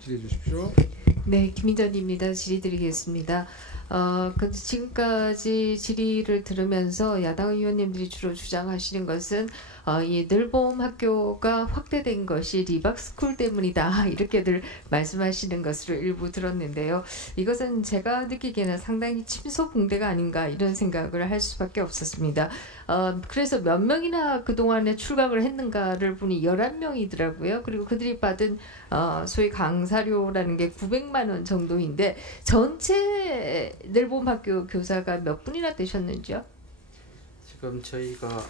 질의해 주십시오. 네, 김민전입니다. 질의드리겠습니다. 근데 지금까지 질의를 들으면서 야당 의원님들이 주로 주장하시는 것은 이 늘봄 학교가 확대된 것이 리박스쿨 때문이다 이렇게들 말씀하시는 것으로 일부 들었는데요. 이것은 제가 느끼기에는 상당히 침소봉대가 아닌가 이런 생각을 할 수밖에 없었습니다. 그래서 몇 명이나 그동안에 출강을 했는가를 보니 11명이더라고요. 그리고 그들이 받은 소위 강사료라는 게 900만 원 정도인데 전체 늘봄 학교 교사가 몇 분이나 되셨는지요? 지금 저희가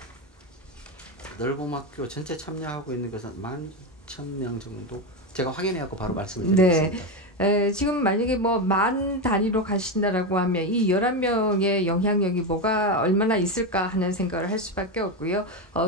늘봄 학교 전체 참여하고 있는 것은 11,000명 정도 제가 확인해갖고 바로 말씀을 드리겠습니다. 네. 지금 만약에 뭐 만 단위로 가신다라고 하면 이 11명의 영향력이 뭐가 얼마나 있을까 하는 생각을 할 수밖에 없고요.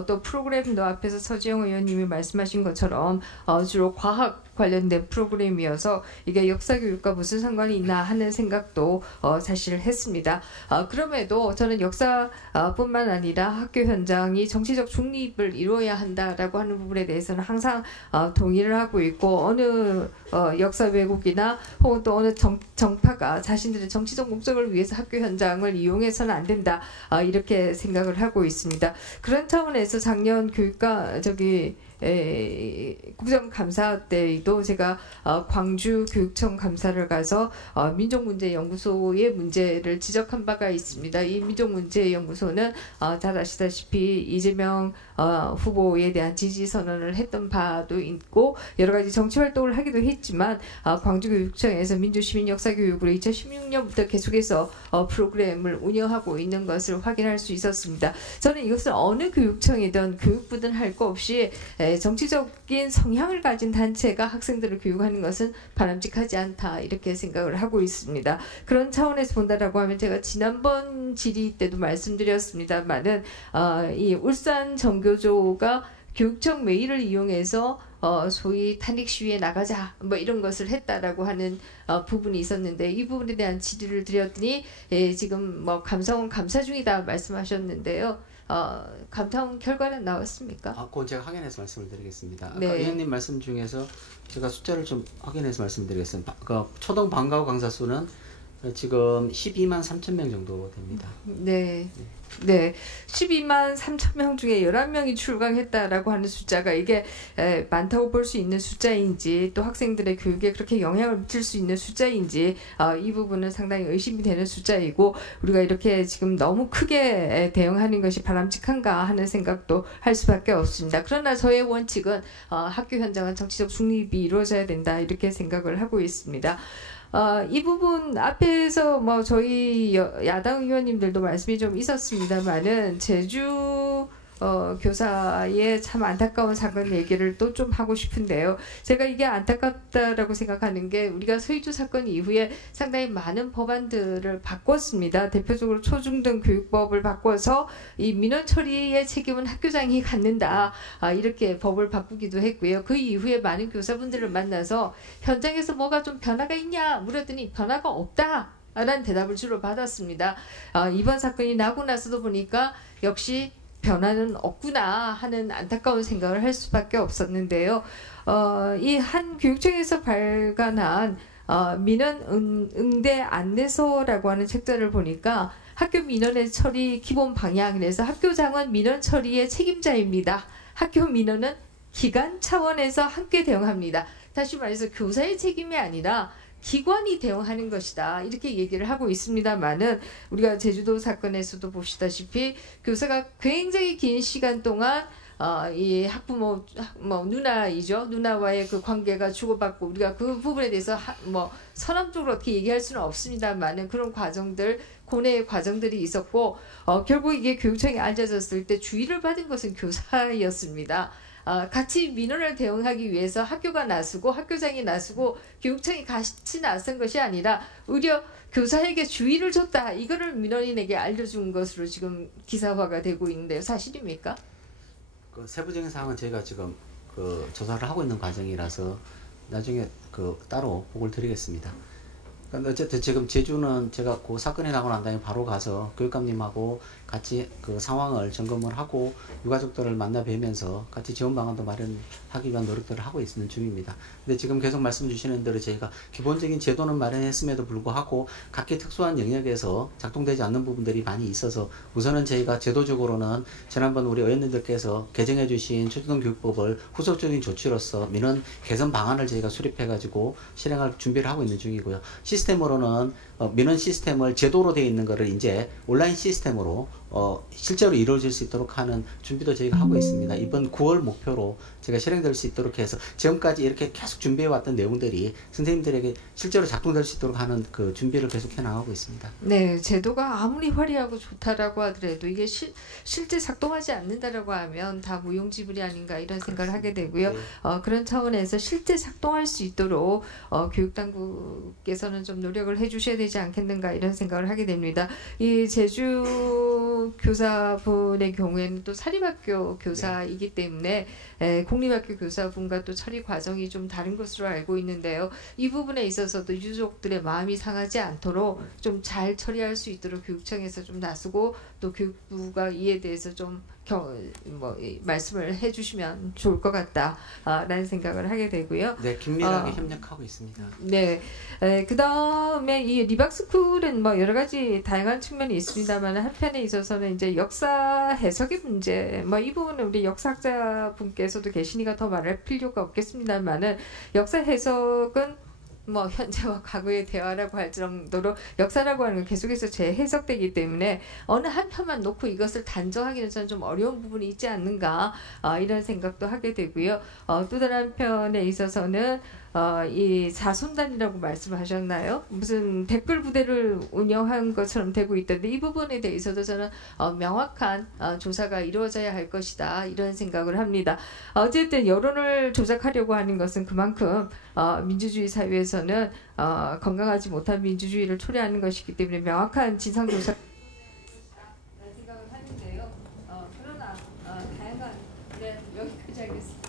또 프로그램도 앞에서 서지영 의원님이 말씀하신 것처럼 주로 과학 관련된 프로그램이어서 이게 역사교육과 무슨 상관이 있나 하는 생각도 사실 했습니다. 그럼에도 저는 역사뿐만 아니라 학교 현장이 정치적 중립을 이루어야 한다라고 하는 부분에 대해서는 항상 동의를 하고 있고 어느 역사 왜곡이나 혹은 또 어느 정파가 자신들의 정치적 목적을 위해서 학교 현장을 이용해서는 안 된다 이렇게 생각을 하고 있습니다. 그런 차원에서 작년 교육과 국정감사 때에도 제가 광주 교육청 감사를 가서 민족문제연구소의 문제를 지적한 바가 있습니다. 이 민족문제연구소는 잘 아시다시피 이재명 후보에 대한 지지 선언을 했던 바도 있고 여러 가지 정치 활동을 하기도 했지만 광주교육청에서 민주시민역사교육으로 2016년부터 계속해서 프로그램을 운영하고 있는 것을 확인할 수 있었습니다. 저는 이것을 어느 교육청이든 교육부든 할 거 없이 정치적인 성향을 가진 단체가 학생들을 교육하는 것은 바람직하지 않다 이렇게 생각을 하고 있습니다. 그런 차원에서 본다라고 하면 제가 지난번 질의 때도 말씀드렸습니다만은 이 울산 정교조가 교육청 메일을 이용해서 소위 탄핵 시위에 나가자 뭐 이런 것을 했다라고 하는 부분이 있었는데 이 부분에 대한 질의를 드렸더니 지금 뭐 감사원 감사 중이다 말씀하셨는데요. 감사원 결과는 나왔습니까? 그건 제가 확인해서 말씀을 드리겠습니다. 아까 네. 의원님 말씀 중에서 제가 숫자를 좀 확인해서 말씀드리겠습니다. 초등 방과후 강사 수는 지금 12만 3천 명 정도 됩니다. 네. 12만 3천 명 중에 11명이 출강했다라고 하는 숫자가 이게 많다고 볼 수 있는 숫자인지 또 학생들의 교육에 그렇게 영향을 미칠 수 있는 숫자인지 이 부분은 상당히 의심이 되는 숫자이고 우리가 이렇게 지금 너무 크게 대응하는 것이 바람직한가 하는 생각도 할 수밖에 없습니다. 그러나 저의 원칙은 학교 현장은 정치적 중립이 이루어져야 된다 이렇게 생각을 하고 있습니다. 이 부분 앞에서 뭐 저희 야당 의원님들도 말씀이 좀 있었습니다만은 제주 교사의 참 안타까운 사건 얘기를 또 좀 하고 싶은데요. 제가 이게 안타깝다라고 생각하는 게 우리가 서희주 사건 이후에 상당히 많은 법안들을 바꿨습니다. 대표적으로 초중등 교육법을 바꿔서 이 민원 처리의 책임은 학교장이 갖는다. 이렇게 법을 바꾸기도 했고요. 그 이후에 많은 교사분들을 만나서 현장에서 뭐가 좀 변화가 있냐 물었더니 변화가 없다. 라는 대답을 주로 받았습니다. 이번 사건이 나고 나서도 보니까 역시 변화는 없구나 하는 안타까운 생각을 할 수밖에 없었는데요. 이 한 교육청에서 발간한 민원 응대 안내서라고 하는 책자를 보니까 학교 민원의 처리 기본 방향에서 학교장은 민원 처리의 책임자입니다. 학교 민원은 기관 차원에서 함께 대응합니다. 다시 말해서 교사의 책임이 아니라 기관이 대응하는 것이다 이렇게 얘기를 하고 있습니다만은 우리가 제주도 사건에서도 보시다시피 교사가 굉장히 긴 시간 동안 이 학부모 누나와의 그 관계가 주고받고 우리가 그 부분에 대해서 선언적으로 어떻게 얘기할 수는 없습니다만은 그런 과정들 고뇌의 과정들이 있었고 결국 이게 교육청에 앉아졌을 때 주의를 받은 것은 교사였습니다. 같이 민원을 대응하기 위해서 학교가 나서고 학교장이 나서고 교육청이 같이 나선 것이 아니라 오히려 교사에게 주의를 줬다. 이거를 민원인에게 알려준 것으로 지금 기사화가 되고 있는데요. 사실입니까? 그 세부적인 사항은 저희가 지금 조사를 하고 있는 과정이라서 나중에 따로 보고를 드리겠습니다. 그러니까 어쨌든 지금 제주는 제가 그 사건이 나고 난 다음에 바로 가서 교육감님하고 같이 그 상황을 점검을 하고 유가족들을 만나 뵈면서 같이 지원 방안도 마련하기 위한 노력들을 하고 있는 중입니다. 근데 지금 계속 말씀 주시는 대로 저희가 기본적인 제도는 마련했음에도 불구하고 각기 특수한 영역에서 작동되지 않는 부분들이 많이 있어서 우선은 저희가 제도적으로는 지난번 우리 의원님들께서 개정해 주신 초중등교육법을 후속적인 조치로서 민원 개선 방안을 저희가 수립해 가지고 실행할 준비를 하고 있는 중이고요. 시스템으로는 민원 시스템을 제도로 되어 있는 거를 이제 온라인 시스템으로 실제로 이루어질 수 있도록 하는 준비도 저희가 하고 있습니다. 이번 9월 목표로 제가 실행될 수 있도록 해서 지금까지 이렇게 계속 준비해왔던 내용들이 선생님들에게 실제로 작동될 수 있도록 하는 그 준비를 계속해 나가고 있습니다. 네, 제도가 아무리 화려하고 좋다라고 하더라도 이게 실제 작동하지 않는다라고 하면 다 무용지물이 아닌가 이런 생각을 하게 되고요. 네. 그런 차원에서 실제 작동할 수 있도록 교육당국께서는 좀 노력을 해주셔야 되지 않겠는가 이런 생각을 하게 됩니다. 이 제주 교사분의 경우에는 또 사립학교 교사이기 때문에 공립학교 교사분과 또 처리 과정이 좀 다른 것으로 알고 있는데요. 이 부분에 있어서도 유족들의 마음이 상하지 않도록 좀 잘 처리할 수 있도록 교육청에서 좀 나서고 또 교육부가 이에 대해서 좀 말씀을 해주시면 좋을 것 같다라는 생각을 하게 되고요. 네, 긴밀하게 협력하고 있습니다. 네, 그 다음에 이 리박스쿨은 뭐 여러 가지 다양한 측면이 있습니다만 한편에 있어서는 이제 역사 해석의 문제, 뭐 이 부분은 우리 역사학자 분께서도 계시니까 더 말할 필요가 없겠습니다만은 역사 해석은 뭐 현재와 과거의 대화라고 할 정도로 역사라고 하는 건 계속해서 재해석되기 때문에 어느 한 편만 놓고 이것을 단정하기는 저는 좀 어려운 부분이 있지 않는가 이런 생각도 하게 되고요. 또 다른 편에 있어서는 이 자손단이라고 말씀하셨나요? 무슨 댓글 부대를 운영한 것처럼 되고 있던데 이 부분에 대해서도 저는 명확한 조사가 이루어져야 할 것이다 이런 생각을 합니다. 어쨌든 여론을 조작하려고 하는 것은 그만큼 민주주의 사회에서는 건강하지 못한 민주주의를 초래하는 것이기 때문에 명확한 진상조사 생각을 하는데요. 그러나 다양한 여기까지 하겠습니다.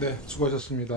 네, 수고하셨습니다.